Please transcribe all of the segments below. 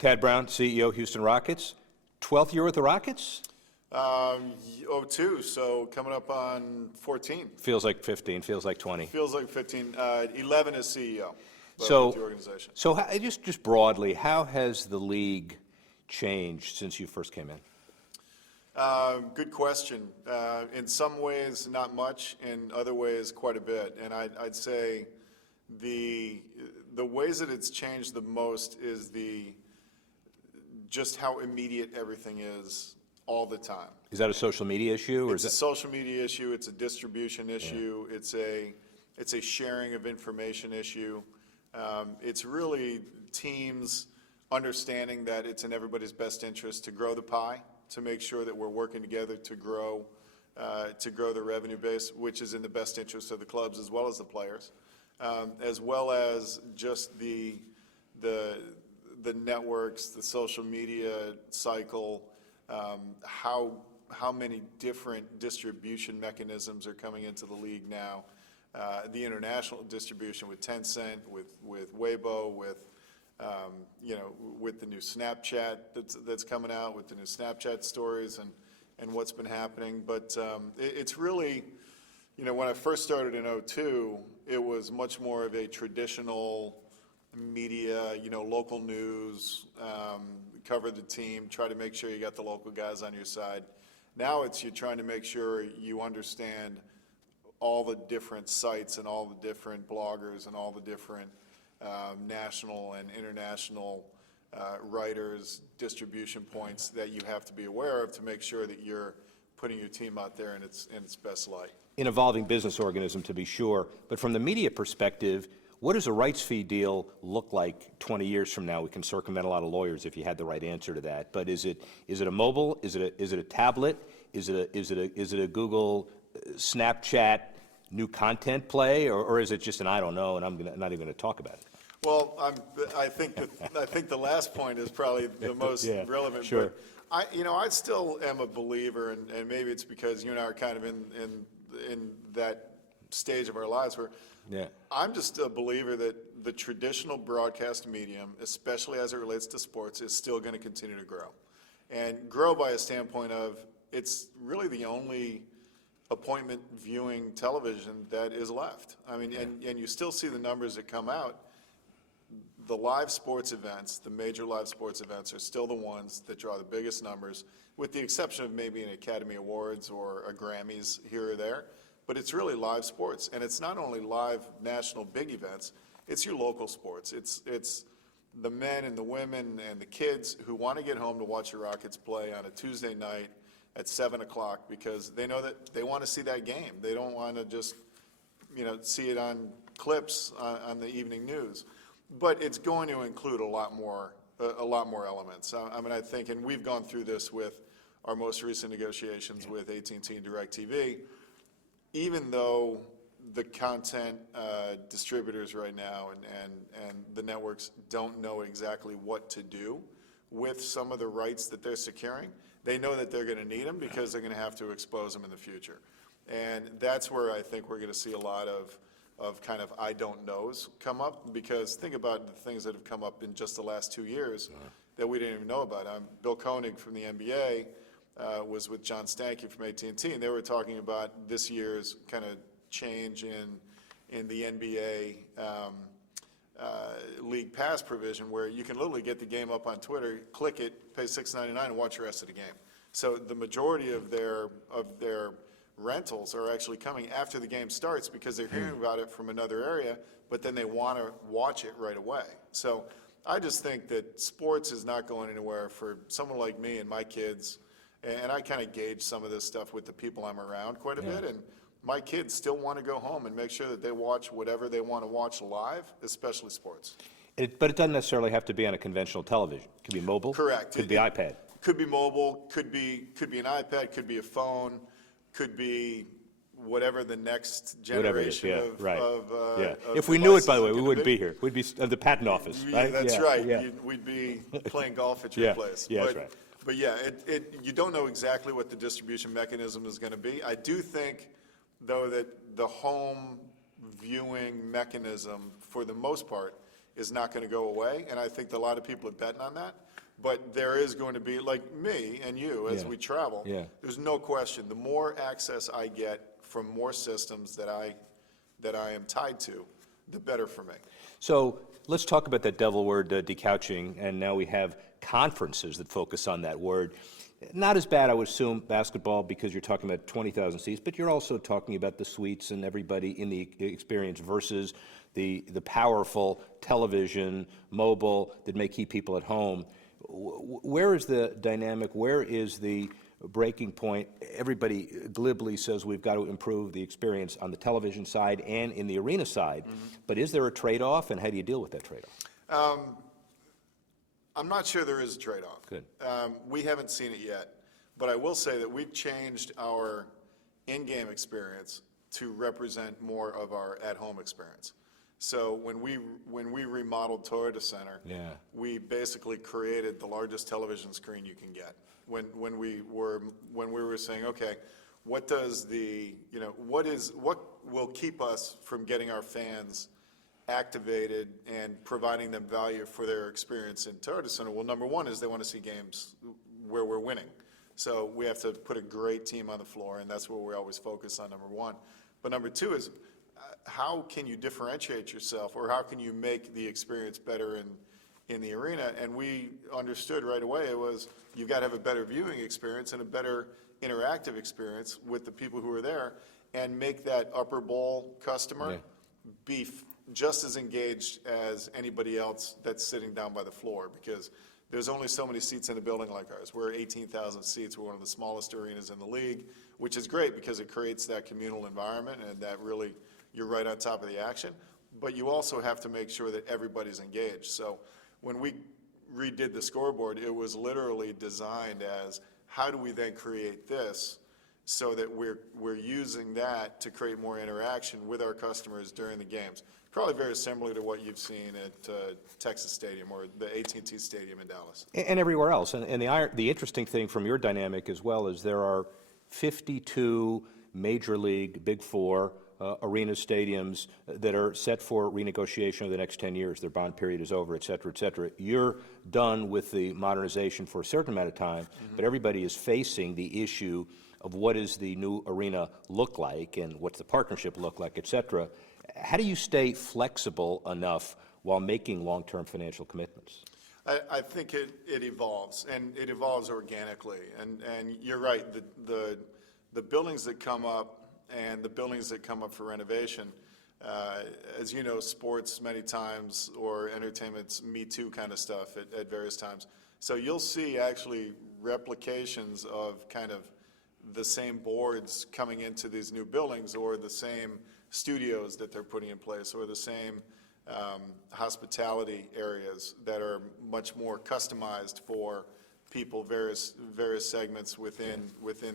Tad Brown, CEO, Houston Rockets. 12th year with the Rockets? 02, so coming up on 14. Feels like 15, feels like 20. Feels like 15. 11 as CEO with the organization. So just broadly, how has the league changed since you first came in? Good question. In some ways, not much. In other ways, quite a bit. And I'd say the ways that it's changed the most is just how immediate everything is all the time. Is that a social media issue? Or It's a social media issue. It's a distribution issue. Yeah. It's a sharing of information issue. It's really teams understanding that it's in everybody's best interest to grow the pie, to make sure that we're working together to grow the revenue base, which is in the best interest of the clubs as well as the players, as well as just the networks, the social media cycle, how many different distribution mechanisms are coming into the league now, the international distribution with Tencent, with Weibo, with the new Snapchat that's coming out, with the new Snapchat stories and what's been happening. But it's really, when I first started in 02, it was much more of a traditional media, local news, cover the team, try to make sure you got the local guys on your side. Now you're trying to make sure you understand all the different sites and all the different bloggers and all the different national and international writers, distribution points that you have to be aware of to make sure that you're putting your team out there in its best light. An evolving business organism, to be sure, but from the media perspective, what does a rights fee deal look like 20 years from now? We can circumvent a lot of lawyers if you had the right answer to that. But is it a mobile? Is it a tablet? Is it a Google Snapchat new content play, or is it just an I don't know and I'm not even going to talk about it? Well, I think the last point is probably the most relevant. Sure. But I still am a believer, and maybe it's because you and I are kind of in that stage of our lives where I'm just a believer that the traditional broadcast medium, especially as it relates to sports, is still going to continue to grow. And grow by a standpoint of it's really the only appointment viewing television that is left. I mean, and you still see the numbers that come out. The live sports events, the major live sports events, are still the ones that draw the biggest numbers, with the exception of maybe an Academy Awards or a Grammys here or there. But it's really live sports, and it's not only live national big events, it's your local sports. It's the men and the women and the kids who want to get home to watch the Rockets play on a Tuesday night at 7 o'clock because they know that they want to see that game. They don't want to just, see it on clips on the evening news. But it's going to include a lot more elements. I think, and we've gone through this with our most recent negotiations with AT&T and DirecTV. Even though the content distributors right now and the networks don't know exactly what to do with some of the rights that they're securing, they know that they're going to need them because they're going to have to expose them in the future. And that's where I think we're going to see a lot of kind of I don't knows come up, because think about the things that have come up in just the last 2 years that we didn't even know about. Bill Koenig from the NBA was with John Stankey from AT&T, and they were talking about this year's kind of change in the NBA League Pass provision, where you can literally get the game up on Twitter, click it, pay $6.99, and watch the rest of the game. So the majority of their rentals are actually coming after the game starts because they're hearing about it from another area, but then they want to watch it right away. So I just think that sports is not going anywhere for someone like me and my kids. And I kind of gauge some of this stuff with the people I'm around quite a bit. And my kids still want to go home and make sure that they watch whatever they want to watch live, especially sports. But it doesn't necessarily have to be on a conventional television. It could be mobile. Correct. Could be iPad. Could be mobile. Could be an iPad. Could be a phone. Could be whatever the next generation of if we knew it, by the way, we wouldn't be here. We'd be at the patent office, right? That's right. We'd be playing golf at your place. That's right. But you don't know exactly what the distribution mechanism is going to be. I do think, though, that the home viewing mechanism, for the most part, is not going to go away, and I think a lot of people are betting on that. But there is going to be, like me and you, as we travel, there's no question, the more access I get from more systems that I am tied to, the better for me. So let's talk about that devil word, decouching, and now we have conferences that focus on that word. Not as bad, I would assume, basketball, because you're talking about 20,000 seats, but you're also talking about the suites and everybody in the experience versus the powerful television, mobile, that may keep people at home. Where is the dynamic? Where is the breaking point? Everybody glibly says we've got to improve the experience on the television side and in the arena side, but is there a trade-off, and how do you deal with that trade-off? I'm not sure there is a trade-off. Good. We haven't seen it yet, but I will say that we've changed our in-game experience to represent more of our at-home experience. So when we remodeled Toyota Center, we basically created the largest television screen you can get. When we were saying, okay, what will keep us from getting our fans activated and providing them value for their experience in Toyota Center? Well, number one is they want to see games where we're winning. So we have to put a great team on the floor, and that's where we always focus on, number one. But number two is, how can you differentiate yourself, or how can you make the experience better in the arena? And we understood right away it was, you've got to have a better viewing experience and a better interactive experience with the people who are there, and make that upper bowl customer be just as engaged as anybody else that's sitting down by the floor, because there's only so many seats in a building like ours. We're 18,000 seats. We're one of the smallest arenas in the league, which is great because it creates that communal environment, and that really, you're right on top of the action. But you also have to make sure that everybody's engaged. So when we redid the scoreboard, it was literally designed as, how do we then create this so that we're using that to create more interaction with our customers during the games? Probably very similar to what you've seen at Texas Stadium or the AT&T Stadium in Dallas. And everywhere else. And the interesting thing from your dynamic as well is there are 52 Major League, Big Four, arena stadiums that are set for renegotiation over the next 10 years. Their bond period is over, et cetera, et cetera. You're done with the modernization for a certain amount of time, but everybody is facing the issue of what does the new arena look like and what's the partnership look like, et cetera. How do you stay flexible enough while making long-term financial commitments? I think it evolves, and it evolves organically. And you're right, the buildings that come up and the buildings that come up for renovation, as you know, sports many times, or entertainment's Me Too kind of stuff at various times. So you'll see actually replications of kind of the same boards coming into these new buildings, or the same studios that they're putting in place, or the same hospitality areas that are much more customized for people, various segments within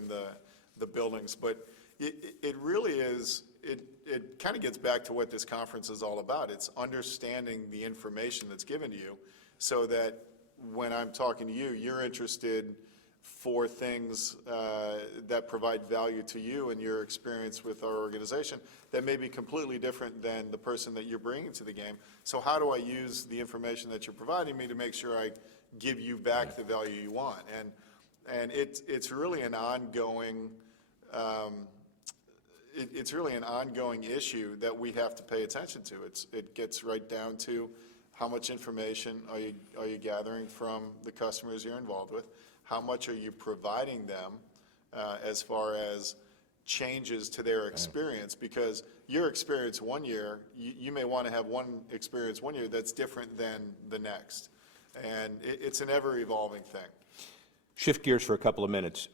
the buildings. But it really is, it kind of gets back to what this conference is all about. It's understanding the information that's given to you, so that when I'm talking to you, you're interested for things that provide value to you and your experience with our organization that may be completely different than the person that you're bringing to the game. So how do I use the information that you're providing me to make sure I give you back the value you want? And it's really an ongoing it's really an ongoing issue that we have to pay attention to. It gets right down to, how much information are you gathering from the customers you're involved with? How much are you providing them as far as changes to their experience? Because your experience one year, you may want to have one experience one year that's different than the next. And it's an ever-evolving thing. Shift gears for a couple of minutes.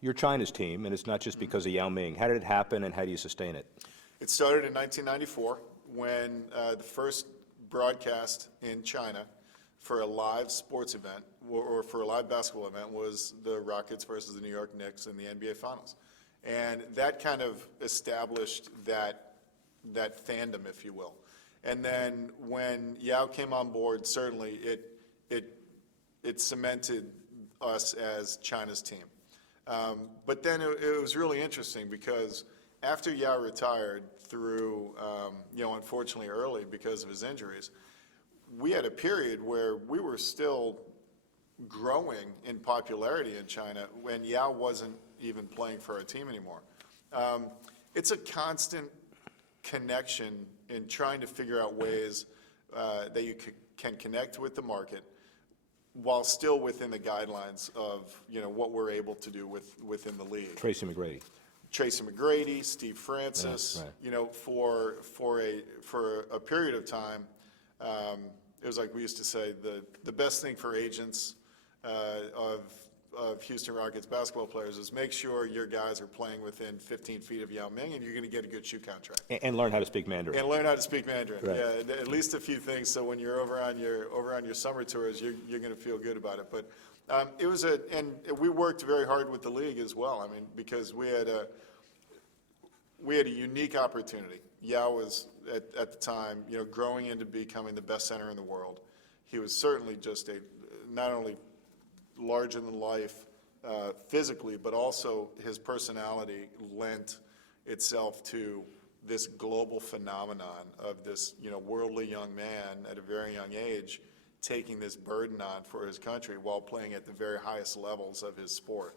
You're China's team, and it's not just because of Yao Ming. How did it happen, and how do you sustain it? It started in 1994 when the first broadcast in China for a live sports event, or for a live basketball event, was the Rockets versus the New York Knicks in the NBA Finals. And that kind of established that fandom, if you will. And then when Yao came on board, certainly it cemented us as China's team. But then it was really interesting, because after Yao retired through, unfortunately early because of his injuries, we had a period where we were still growing in popularity in China when Yao wasn't even playing for our team anymore. It's a constant connection in trying to figure out ways that you can connect with the market while still within the guidelines of what we're able to do within the league. Tracy McGrady, Steve Francis, right. For a period of time, it was like we used to say, the best thing for agents of Houston Rockets basketball players is make sure your guys are playing within 15 feet of Yao Ming, and you're going to get a good shoe contract. And learn how to speak Mandarin. And learn how to speak Mandarin. Right. Yeah, at least a few things. So when you're over on your summer tours, you're going to feel good about it. But it was and we worked very hard with the league as well. I mean, because we had a unique opportunity. Yao was at the time, growing into becoming the best center in the world. He was certainly just not only larger than life physically, but also his personality lent itself to this global phenomenon of this, worldly young man at a very young age taking this burden on for his country while playing at the very highest levels of his sport.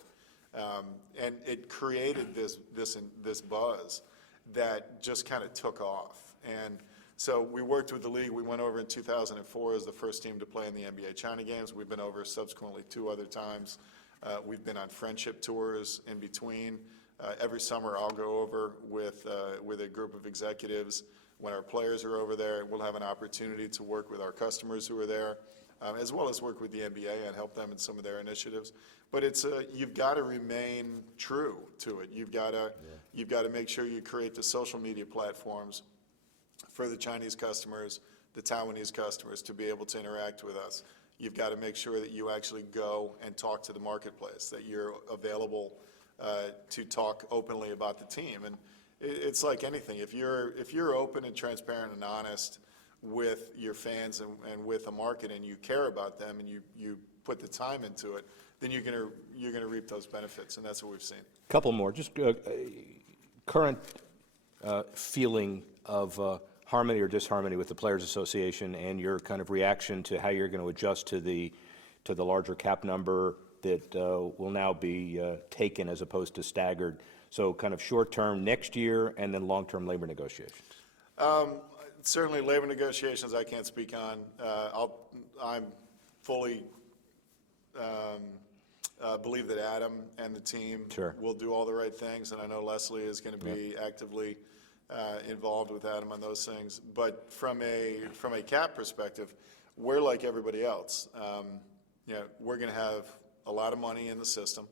And it created this buzz that just kind of took off. And so we worked with the league. We went over in 2004 as the first team to play in the NBA China Games. We've been over subsequently 2 other times. We've been on friendship tours in between. Every summer I'll go over with a group of executives. When our players are over there, we'll have an opportunity to work with our customers who are there, as well as work with the NBA and help them in some of their initiatives. But you've got to remain true to it. You've got to make sure you create the social media platforms for the Chinese customers, the Taiwanese customers to be able to interact with us. You've got to make sure that you actually go and talk to the marketplace, that you're available to talk openly about the team. And it's like anything. If you're open and transparent and honest with your fans and with a market, and you care about them, and you put the time into it, then you're gonna reap those benefits, and that's what we've seen. Couple more, just current feeling of harmony or disharmony with the Players Association, and your kind of reaction to how you're going to adjust to the larger cap number that will now be taken as opposed to staggered. So kind of short-term next year, and then long-term labor negotiations. Certainly labor negotiations I can't speak on. I'm fully believe that Adam and the team will do all the right things, and I know Leslie is going to be actively involved with Adam on those things. But from a cap perspective, we're like everybody else. We're going to have a lot of money in the system.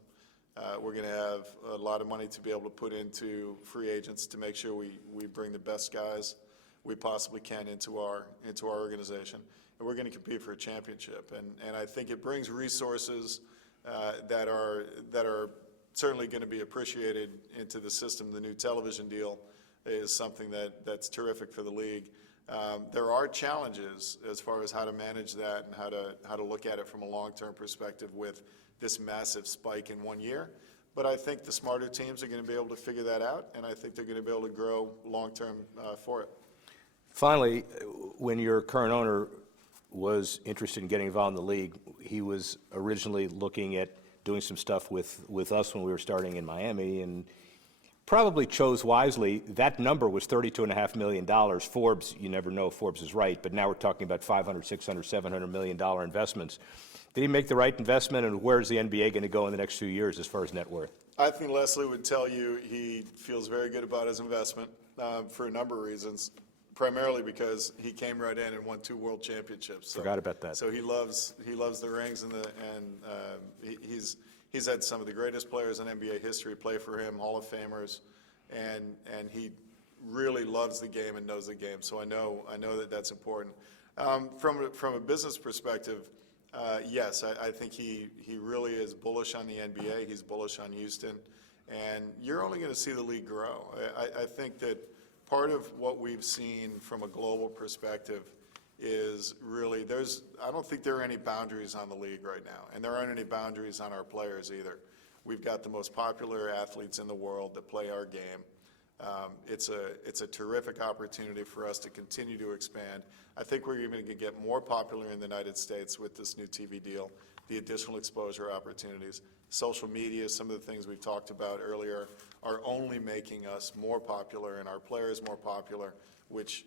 We're going to have a lot of money to be able to put into free agents to make sure we bring the best guys we possibly can into our organization, and we're going to compete for a championship. And I think it brings resources that are certainly going to be appreciated into the system. The new television deal is something that's terrific for the league. There are challenges as far as how to manage that and how to look at it from a long-term perspective with this massive spike in 1 year. But I think the smarter teams are going to be able to figure that out, and I think they're going to be able to grow long-term for it. Finally, when your current owner was interested in getting involved in the league, he was originally looking at doing some stuff with us when we were starting in Miami, and probably chose wisely. That number was $32.5 million. Forbes, you never know if Forbes is right, but now we're talking about $500, $600, $700 million investments. Did he make the right investment, and where's the NBA going to go in the next few years as far as net worth? I think Leslie would tell you he feels very good about his investment for a number of reasons, primarily because he came right in and won 2 world championships. So, forgot about that. So he loves the rings, and he's had some of the greatest players in NBA history play for him, Hall of Famers, and he really loves the game and knows the game. So I know that that's important. From a business perspective, yes, I think he really is bullish on the NBA. He's bullish on Houston, and you're only going to see the league grow. I think that part of what we've seen from a global perspective is really I don't think there are any boundaries on the league right now, and there aren't any boundaries on our players either. We've got the most popular athletes in the world that play our game. It's a terrific opportunity for us to continue to expand. I think we're even going to get more popular in the United States with this new TV deal, the additional exposure opportunities. Social media, some of the things we've talked about earlier, are only making us more popular and our players more popular, which,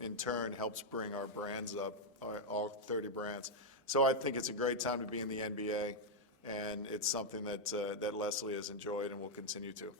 in turn helps bring our brands up, all 30 brands. So I think it's a great time to be in the NBA, and it's something that Leslie has enjoyed and will continue to.